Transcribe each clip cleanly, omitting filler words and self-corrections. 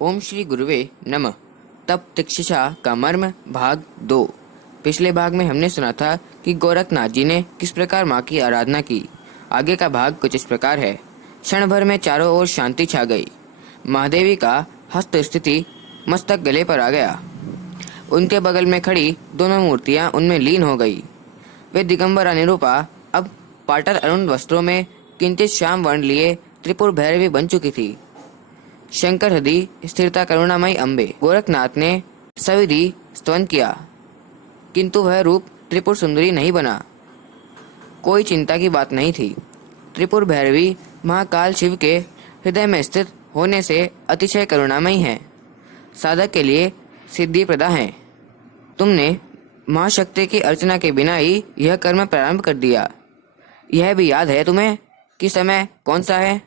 ओम श्री गुरुवे नमः। तप तिक्षिशा का मर्म भाग 2। पिछले भाग में हमने सुना था कि गोरखनाथ जी ने किस प्रकार माँ की आराधना की। आगे का भाग कुछ इस प्रकार है। क्षण भर में चारों ओर शांति छा गई। महादेवी का हस्त स्थिति मस्तक गले पर आ गया। उनके बगल में खड़ी दोनों मूर्तियां उनमें लीन हो गई। वे दिगंबरा निरूपा अब पाटर अरुण वस्त्रों में किंचित श्याम वर्ण लिए त्रिपुर भैरवी बन चुकी थी। शंकर हृदय स्थिरता करुणामयी अम्बे। गोरखनाथ ने सविधि स्तवन किया, किंतु वह रूप त्रिपुर सुंदरी नहीं बना। कोई चिंता की बात नहीं थी। त्रिपुर भैरवी महाकाल शिव के हृदय में स्थित होने से अतिशय करुणामयी है, साधक के लिए सिद्धि प्रदा है। तुमने महाशक्ति की अर्चना के बिना ही यह कर्म प्रारंभ कर दिया। यह भी याद है तुम्हें कि समय कौन सा है?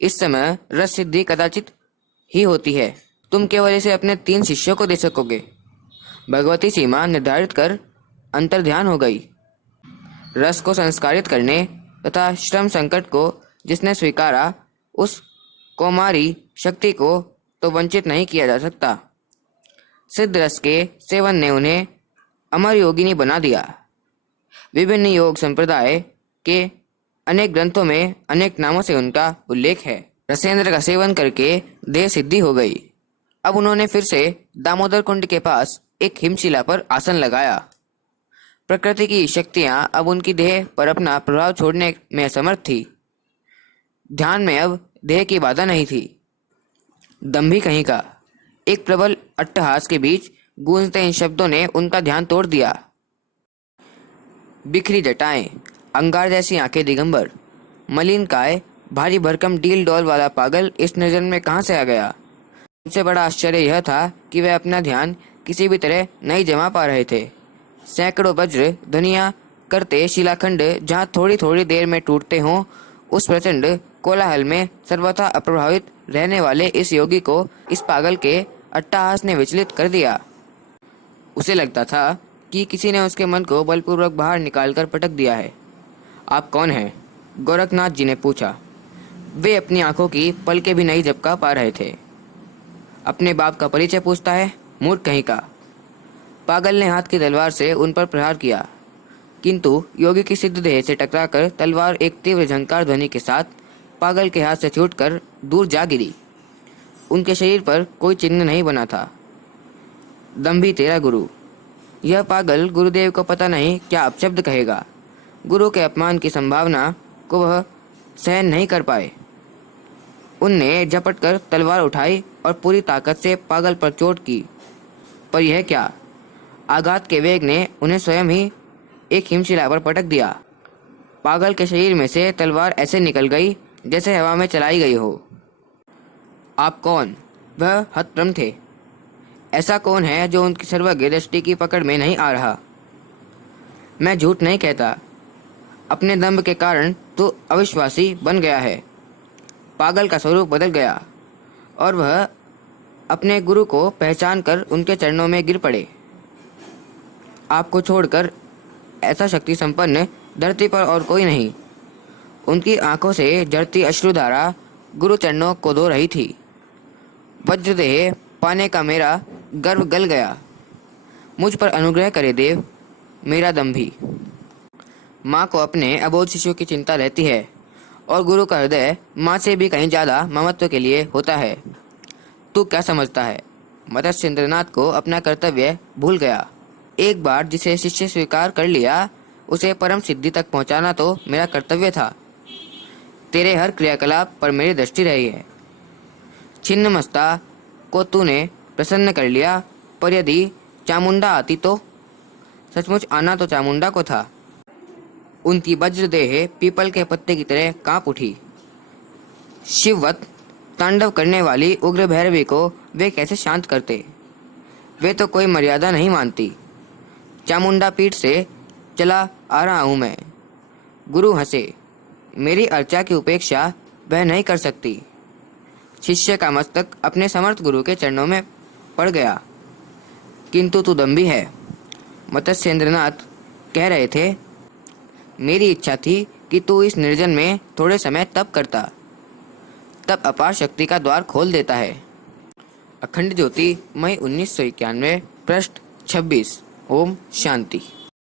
इस समय रस सिद्धि कदाचित ही होती है। तुम केवल इसे अपने 3 शिष्यों को दे सकोगे। भगवती सीमा निर्धारित कर अंतर्ध्यान हो गई। रस को संस्कारित करने तथा श्रम संकट को जिसने स्वीकारा, उस कौमारी शक्ति को तो वंचित नहीं किया जा सकता। सिद्ध रस के सेवन ने उन्हें अमर योगिनी बना दिया। विभिन्न योग संप्रदाय के अनेक ग्रंथों में अनेक नामों से उनका उल्लेख है। रसेंद्र का सेवन करके देह सिद्धि हो गई। अब उन्होंने फिर से दामोदर कुंड के पास एक हिमशिला पर आसन लगाया। प्रकृति की शक्तियां अब उनकी देह पर अपना प्रभाव छोड़ने में असमर्थ थी। ध्यान में अब देह की बाधा नहीं थी। दंभी कहीं का एक प्रबल अट्टहास के बीच गूंजते इन शब्दों ने उनका ध्यान तोड़ दिया। बिखरी जटाएं, अंगार जैसी आंखें दिगंबर, मलिन काय, भारी भरकम डील डॉल वाला पागल इस निर्जन में कहां से आ गया? सबसे बड़ा आश्चर्य यह था कि वह अपना ध्यान किसी भी तरह नहीं जमा पा रहे थे। सैकड़ों वज्र ध्वनियां करते शिलाखंड जहां थोड़ी थोड़ी देर में टूटते हों, उस प्रचंड कोलाहल में सर्वथा अप्रभावित रहने वाले इस योगी को इस पागल के अट्टहास ने विचलित कर दिया। उसे लगता था कि किसी ने उसके मन को बलपूर्वक बाहर निकालकर पटक दिया है। आप कौन हैं? गोरखनाथ जी ने पूछा। वे अपनी आंखों की पलकें भी नहीं झपका पा रहे थे। अपने बाप का परिचय पूछता है, मूर्ख कहीं का। पागल ने हाथ की तलवार से उन पर प्रहार किया, किंतु योगी की सिद्ध देह से टकराकर तलवार एक तीव्र झंकार ध्वनि के साथ पागल के हाथ से छूटकर दूर जा गिरी। उनके शरीर पर कोई चिन्ह नहीं बना था। दंभी तेरा गुरु। यह पागल गुरुदेव को पता नहीं क्या अपशब्द कहेगा। गुरु के अपमान की संभावना को वह सहन नहीं कर पाए। उनने झपटकर तलवार उठाई और पूरी ताकत से पागल पर चोट की, पर यह क्या? आघात के वेग ने उन्हें स्वयं ही एक हिमशिला पर पटक दिया। पागल के शरीर में से तलवार ऐसे निकल गई जैसे हवा में चलाई गई हो। आप कौन? वह हतप्रम थे। ऐसा कौन है जो उनकी सर्वज्ञ दृष्टि की पकड़ में नहीं आ रहा? मैं झूठ नहीं कहता। अपने दंभ के कारण तो अविश्वासी बन गया है। पागल का स्वरूप बदल गया और वह अपने गुरु को पहचान कर उनके चरणों में गिर पड़े। आपको छोड़कर ऐसा शक्ति संपन्न धरती पर और कोई नहीं। उनकी आंखों से झरती अश्रुधारा गुरु चरणों को धो रही थी। वज्रदेह पाने का मेरा गर्व गल गया। मुझ पर अनुग्रह करे देव, मेरा दंभी। माँ को अपने अबोध शिशु की चिंता रहती है और गुरु का हृदय माँ से भी कहीं ज्यादा ममत्व के लिए होता है। तू क्या समझता है? मत्स्येंद्रनाथ को अपना कर्तव्य भूल गया। एक बार जिसे शिष्य स्वीकार कर लिया, उसे परम सिद्धि तक पहुंचाना तो मेरा कर्तव्य था। तेरे हर क्रियाकलाप पर मेरी दृष्टि रही है। छिन्नमस्ता को तूने प्रसन्न कर लिया, पर यदि चामुंडा आती तो? सचमुच आना तो चामुंडा को था। उनकी वज्रदेह पीपल के पत्ते की तरह कांप उठी। शिववत तांडव करने वाली उग्र भैरवी को वे कैसे शांत करते? वे तो कोई मर्यादा नहीं मानती। चामुंडा पीठ से चला आ रहा हूं मैं। गुरु हंसे। मेरी अर्चा की उपेक्षा वह नहीं कर सकती। शिष्य का मस्तक अपने समर्थ गुरु के चरणों में पड़ गया। किंतु तू दंभी है। मत्स्येंद्रनाथ कह रहे थे, मेरी इच्छा थी कि तू इस निर्जन में थोड़े समय तप करता। तप अपार शक्ति का द्वार खोल देता है। अखंड ज्योति, मई 1991, पृष्ठ 26। ओम शांति।